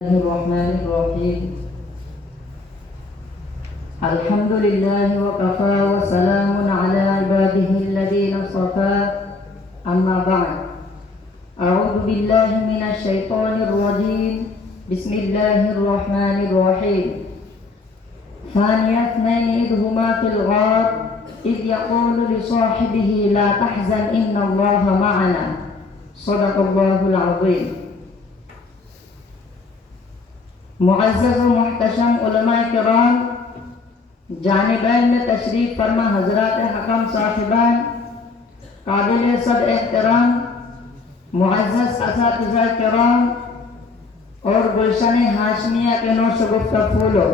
الرحمن الرحيم الحمد لله وكفى وسلام على عباده الذين اصطفى أما بعد أعوذ بالله من الشيطان الرجيم بسم الله الرحمن الرحيم ثاني اثنين إذ هما في الغار إذ يقول لصاحبه لا تحزن إن الله معنا صدق الله العظيم. معزز و محتشم علماء کرام، جانبین میں تشریف فرما حضرات حکم صاحبان، قابل سب احترام معزز اساتذہ کرام اور گلشن ہاشمیہ کے نوشگفتہ پھولوں،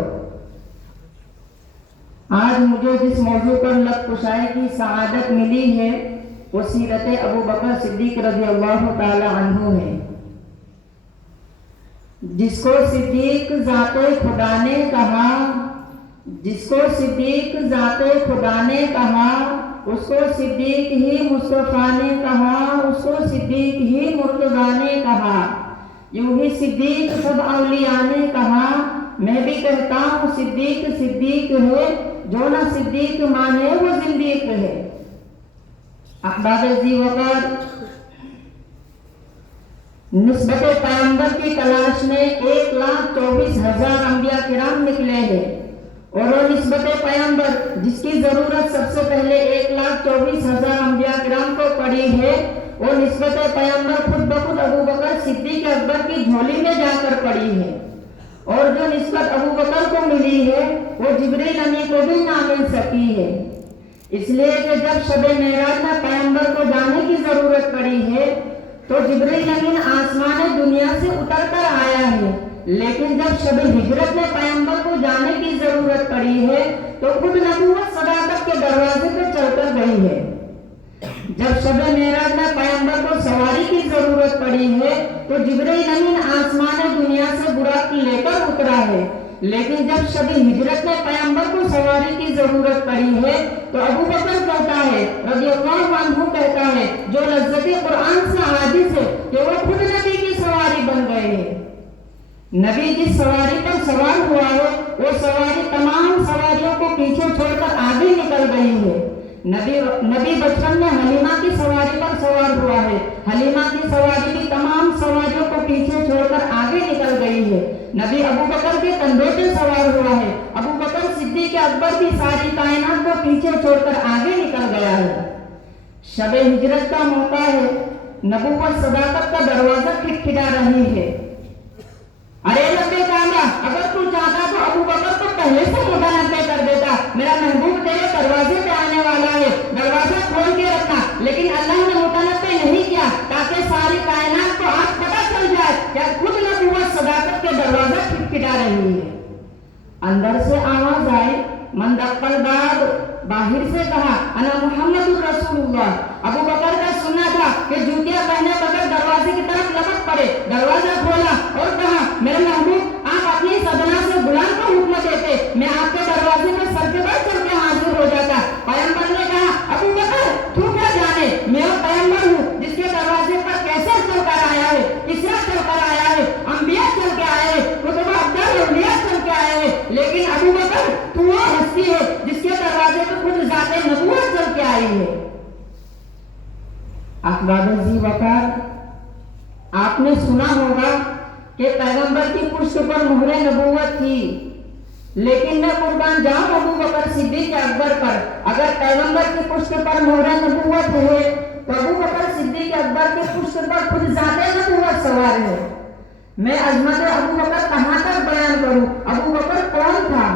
آج مجھے جس موضوع پر لب کشائی کی سعادت ملی ہے وہ سیرت ابو بکر صدیق رضی اللہ تعالی عنہ ہے، جس کو صدیق ذات خدا نے کہا، جس کو صدیق ذات خدا نے کہا، اس کو صدیق ہی مصطفیٰ نے کہا، اس کو صدیق ہی مرتضیٰ نے کہا، یوں ہی صدیق سب اولیاء نے کہا۔ میں بھی کہتا ہوں صدیق صدیق ہے، جو نہ صدیق مانے وہ زندیق ہے۔ احباب ذی وقار، نسبت پیغمبر کی تلاش میں 1,24,000 انبیاء کرام نکلے ہیں، اور وہ نسبت پیغمبر جس کی ضرورت سب سے پہلے 1,24,000 انبیاء کرام کو پڑی ہے، وہ نسبت پیغمبر خود بخود ابو بکر صدیق اکبر کی جھولی میں جا کر پڑی ہے، اور جو نسبت ابو بکر کو ملی ہے وہ جبریل امین کو بھی نہ مل سکی ہے، اس لیے کہ جب شب معراج میں پیغمبر کو جانے کی ضرورت پڑی ہے تو جبریل امین آسمان دنیا سے اتر کر آیا ہے، لیکن جب شب ہجرت میں پیغمبر کو جانے کی ضرورت پڑی ہے تو خود نبوت صداقت کے دروازے پہ چل کر گئی ہے۔ جب شب معراج میں پیغمبر کو سواری کی ضرورت پڑی ہے تو جبریل امین آسمان دنیا سے براق لے کر اترا ہے، لیکن جب شب ہجرت میں پیغمبر کو سواری کی ضرورت پڑی ہے تو ابو بکر کہتا ہے رضی اللہ عنہ کہتا ہے جو لذت قرآن سے عاجز ہے کہ وہ خود نبی کی سواری بن گئے ہیں۔ نبی جس سواری پر سوار ہوا ہے وہ سواری تمام سواریوں کو پیچھے چھوڑ کر آگے نکل گئی ہے۔ نبی بچپن میں حلیمہ کی سواری پر سوار ہوا ہے، حلیمہ کی سواری بھی تمام سواریوں کو پیچھے چھوڑ کر آگے نکل گئی ہے۔ نبی ابو بکر کے کندھوں پہ سوار ہوا ہے، ابو بکر صدیق اکبر بھی ساری کائنات کو پیچھے چھوڑ کر آگے نکل گیا ہے۔ شب ہجرت کا موقع ہے، نبوت صداقت کا دروازہ کھٹکھٹا رہی ہے۔ ارے رب کعبہ، اگر تو چاہتا تو ابو بکر کو پہلے سے متنبع کر دیتا، میرا محبوب تیرے دروازے پہ آنے والا ہے، دروازہ کھول کے رکھا، لیکن اللہ نے متنبع نہیں کیا تاکہ ساری کائنات کو آج پتہ چل جائے کہ خود نبوت صداقت کے دروازہ کھٹکھٹا رہی ہے۔ اندر سے آواز آئی، من دق الباب، باہر سے کہا انا محمد رسول اللہ۔ ابو بکر کا سننا تھا کہ جوتیاں پہنے بغیر دروازے کی طرف لپک پڑے، دروازہ کھولا اور کہا میرے محبوب آپ اپنی صدنا سے غلام کو حکم دیتے، میں آپ کے دروازے میں سر کے بل چل کے حاضر ہو جاتا۔ پیغمبر نے کہا ابو بکر تو کیا جانے، میں وہ پیغمبر ہوں جس کے دروازے پر کیسے چل کر آیا ہے، کس طرح چل کر آیا ہے، انبیاء چل کے آئے ہیں، کتب افضل اولیاء چل کے آئے ہیں، لیکن ابو بکر تو وہ ہستی ہے جس کے دروازے پر خود ذات نبوت چل کے آئی ہے۔ احباب ذی وقار، آپ نے سنا ہوگا کہ پیغمبر کی پشت پر مہر نبوت تھی، لیکن میں قربان جاؤں ابو بکر صدیق اکبر پر، اگر پیغمبر کی پشت پر مہر نبوت ہے تو ابو بکر صدیق اکبر کی پشت پر خود ذات نبوت سوار ہے۔ میں عظمت ابو بکر کہاں تک بیان کروں؟ ابو بکر کون تھا؟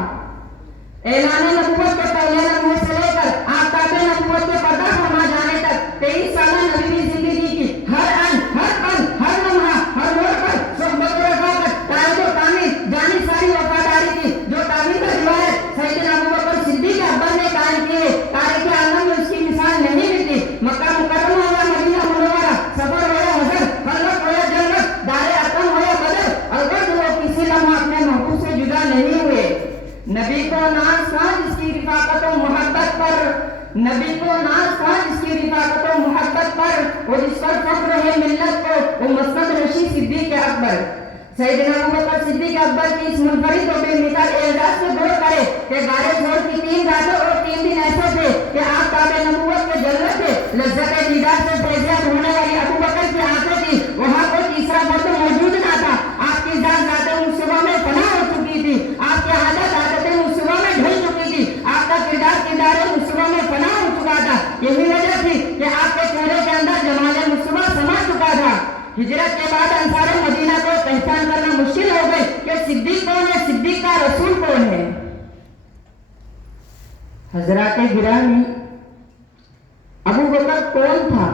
اعلان نبوت کے پہلے لمحے سے لے کر آفتاب نبوت کے پردہ فرما جانے تک 23 سالہ نبوی زندگی کی ہر ان، ہر پل، ہر لمحہ، ہر موڑ پر صحبت و رفاقت، تعلق و تعمیر، جانی ساری وفاداری کی جو تعمیر کا روایت سیدنا ابو بکر صدیق اکبر نے قائم کی ہے۔ تاریخ عالم میں اس کی مثال نہیں ملتی۔ مکہ مکرمہ ہو یا مدینہ منورہ، سفر ہو یا حضر، خلوت ہو یا جنت، دار ارقم ہو یا بدر، البتہ وہ کسی لمحہ اپنے محبوب سے جدا نہیں ہوئے۔ نبی کو ناز تھا جس کی رفاقت و محبت پر، نبی کو ناز تھا جس کی رفاقت و محبت پر، وہ جس پر فخر ہے ملت کو، وہ مسند رشید صدیق اکبر۔ सैयदना अबू बकर सिद्दीक अकबर की इस मुनफरिद और बेमिसाल एजाज से गौर करे कि गारे छोड़ की 3 रातें और 3 दिन ऐसे थे कि आप ताबे नबूवत के जन्नत थे, लज्जत दीदार से फैज़याब होने वाली अबू बकर की आंखें थी, वहाँ कोई तीसरा मर्द मौजूद ना था। आपकी जाते उस सुबह में फना हो चुकी थी, आपकी आदतें उस सुबह में ढल चुकी थी, आपका किरदार उस सुबह में फना हो चुका था। यही वजह थी कि आपके चेहरे के अंदर जमाले मुस्तफा समा चुका था। हिजरत के बाद अंसार मदीना को पहचान करना मुश्किल हो गई कि सिद्दीक कौन है, सिद्दीक का रसूल कौन है। हजरात गिरामी, अबू बकर कौन था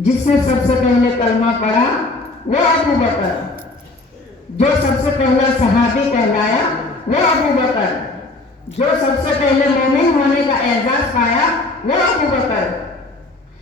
जिसने सबसे पहले कलमा पढ़ा? वो अबू बकर। जो सबसे पहला सहाबी कहलाया वो अबू बकर। जो सबसे पहले मोमिन होने का एजाज पाया वो अबू बकर।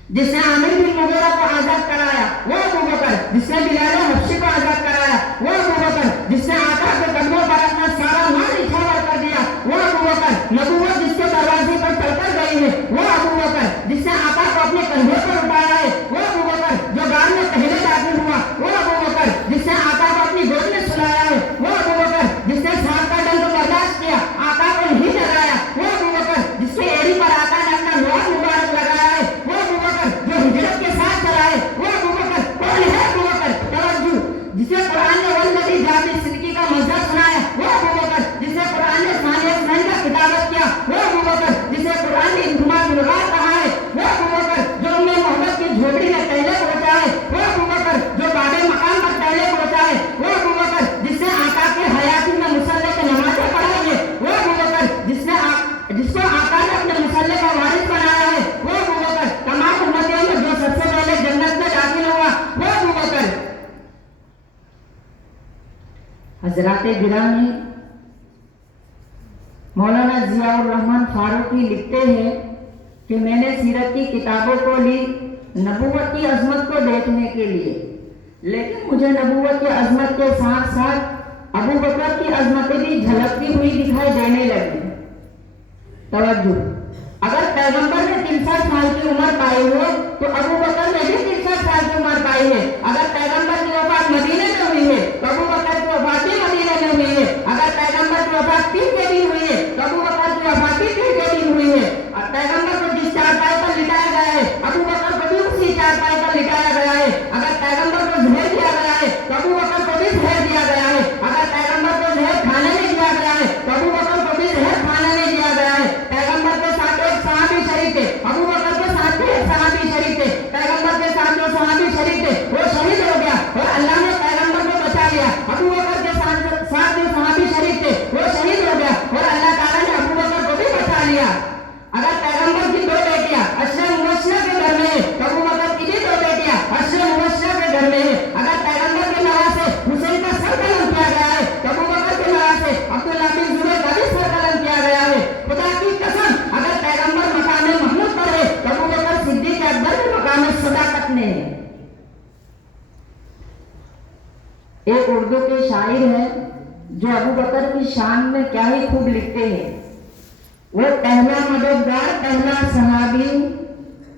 जिसने आमिर बिन मुगीरा को आजाद कराया वो अबू बकर। जिसने बिलाल हबशी को आजाद कराया वो अबू बकर। जिसने आका के कदमों पर अपना सारा माल निछावर कर दिया वो अबू बकर। नबूवत जिसके दरवाजे पर चलकर गई है वो अबू बकर। जिसने आका को अपने कंधे पर उठाया है वो अबू बकर। जो गार में पहले दाखिल हुआ वो अबू बकर। जिसने आका को अपनी गोद में सुलाया है वो अबू बकर। जिसने सांप का डंक बर्दाश्त किया, आका को नहीं डराया वो अबू बकर। जिसके एड़ी पर आका ने अपना लोहा मुबारक लगाया है वो अबू बकर। जो हिजरत के साथ चला है वो अबू बकर। कौन है अबू बकर? तवज्जो। जिसे कुरान ने वल्लज़ी जाबी सिद्दीकी का मज़हब सुनाया वो अबू बकर। जिसे कुरान ने सानिया हुसैन का किताबत किया वो अबू बकर। जिसे कुरान ने इंतमा बिलगार कहा है वो अबू बकर। जो उम्मे मोहम्मद की झोपड़ी में पहले पहुंचा है वो अबू बकर। जो बाबे मकाम पर पहले पहुंचा है वो अबू बकर। जिसने आका के हयाती में मुसल्ले पे नमाज़ें पढ़ाई है वो अबू बकर। जिसको आका ने अपने मुसल्ले का वारिस बनाया है वो अबू बकर। तमाम उम्मतियों में जो सबसे पहले जन्नत में दाखिल हुआ वो अबू बकर। हजरात गिरामी, मौलाना जियाउर रहमान फारूकी लिखते हैं कि मैंने सीरत की किताबों को ली नबूवत की अजमत को देखने के लिए, लेकिन मुझे नबूवत की अजमत के साथ साथ अबू बकर की अजमतें भी झलकती हुई दिखाई देने लगी। तवज्जो। अगर पैगंबर ने 63 साल की उम्र पाई हो तो अबू बकर ने भी 63 साल की उम्र पाई है। अगर पैगंबर की वफात मदीने में हुई है तो अबू बकर की वफात भी मदीने में हुई है। अगर पैगंबर की वफात 3 के दिन हुई है तो अबू बकर की वफात भी 3 के दिन हुई है। और पैगंबर को जिस चारपाई पर लिटाया गया है अबू बकर को भी उसी चारपाई पर लिटाया गया है। अगर पैगंबर को जहर दिया गया है तो अबू बकर को भी जहर दिया गया है। अगर पैगंबर को जहर खाने में दिया गया है तो अबू बकर को भी जहर खाने में दिया गया है। पैगंबर के साथ एक सहाबी शरीक थे, अबू बकर के साथ भी एक सहाबी शरीक थे। पैगंबर के साथ जो सहाबी शरीक थे वो शहीद हो गया और अल्लाह ने पैगंबर को बचा लिया। अबू बकर के साथ जो सहाबी शरीक थे वो शहीद हो गया और अल्लाह ताला ने अबू बकर को भी बचा लिया। अगर पैगंबर की 2 बेटियां अशरा मुबश्शरा के घर में है तो अबू बकर की भी 2 बेटियां अशरा मुबश्शरा के घर में है। अगर पैगंबर के नवासे हुसैन का सर कलम किया गया है तो अबू बकर के नवासे अब्दुल्लाह बिन जुबैर का भी सर कलम किया गया है। खुदा की कसम, अगर पैगंबर मकाम महमूद पर है तो अबू बकर सिद्दीक अकबर भी मकाम सदाकत में है। एक उर्दू के शायर है जो अबू बकर की शान में क्या ही खूब लिखते हैं। वो पहला मददगार पहला सहाबी,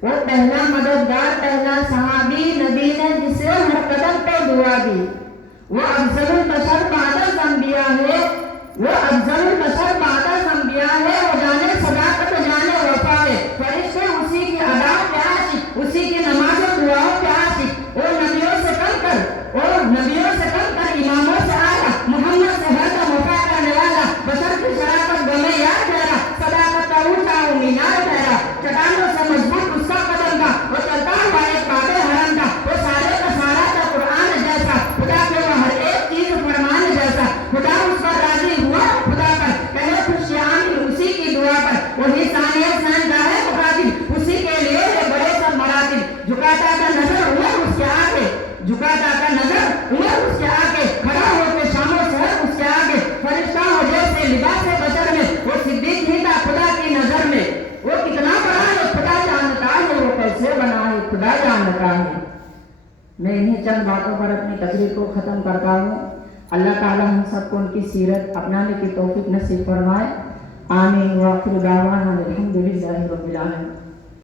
वो पहला मददगार पहला सहाबी, नबी ने जिसे हर कदम पे दुआ दी। वो अफजलुल बशर बादल अंबिया है, वो अफजलुल बशर बादल अंबिया है। वो जाने सदाकत जाने वफा है, फरिश्ते उसी की अदा पे आशिक, उसी की नमाज और दुआओं पे आशिक। वो नबियों से कम कर, और नबियों से कम कर इमामों से आला, मोहम्मद से हर का वफा करने वाला, बशर की शराफत गमे याद ठहरा, सदाकत का ऊंचा मीनार ठहरा। चट्टानों से मजबूत उसका कदम था, वो चलता हुआ एक बाबे हरम था। वो सारे का सारा था कुरान जैसा, खुदा के वो हर एक चीज फरमान जैसा। खुदा उस पर राजी हुआ, खुदा पर कहे खुशियामी उसी की दुआ पर। वही सानिया हुसैन का है मुकातिब, उसी के लिए है बड़े सब मरातिब। झुकाता का नजर उमर उसके आगे, झुकाता का नजर उमर उसके आगे, खड़ा होकर शामो शहर उसके आगे। फरिश्ता हो जैसे लिबास बशर में, वो सिद्दीक ही था खुदा की नजर में। वो कितना बड़ा है खुदा जानता है, वो कैसे बना है खुदा जानता है। मैं इन्हीं चंद बातों पर अपनी तकरीर को ख़त्म करता हूँ। अल्लाह ताला हम सबको उनकी सीरत अपनाने की तौफीक नसीब फरमाए। आमीन। व आखिर दावाना अल्हम्दुलिल्लाहि रब्बिल आलमीन।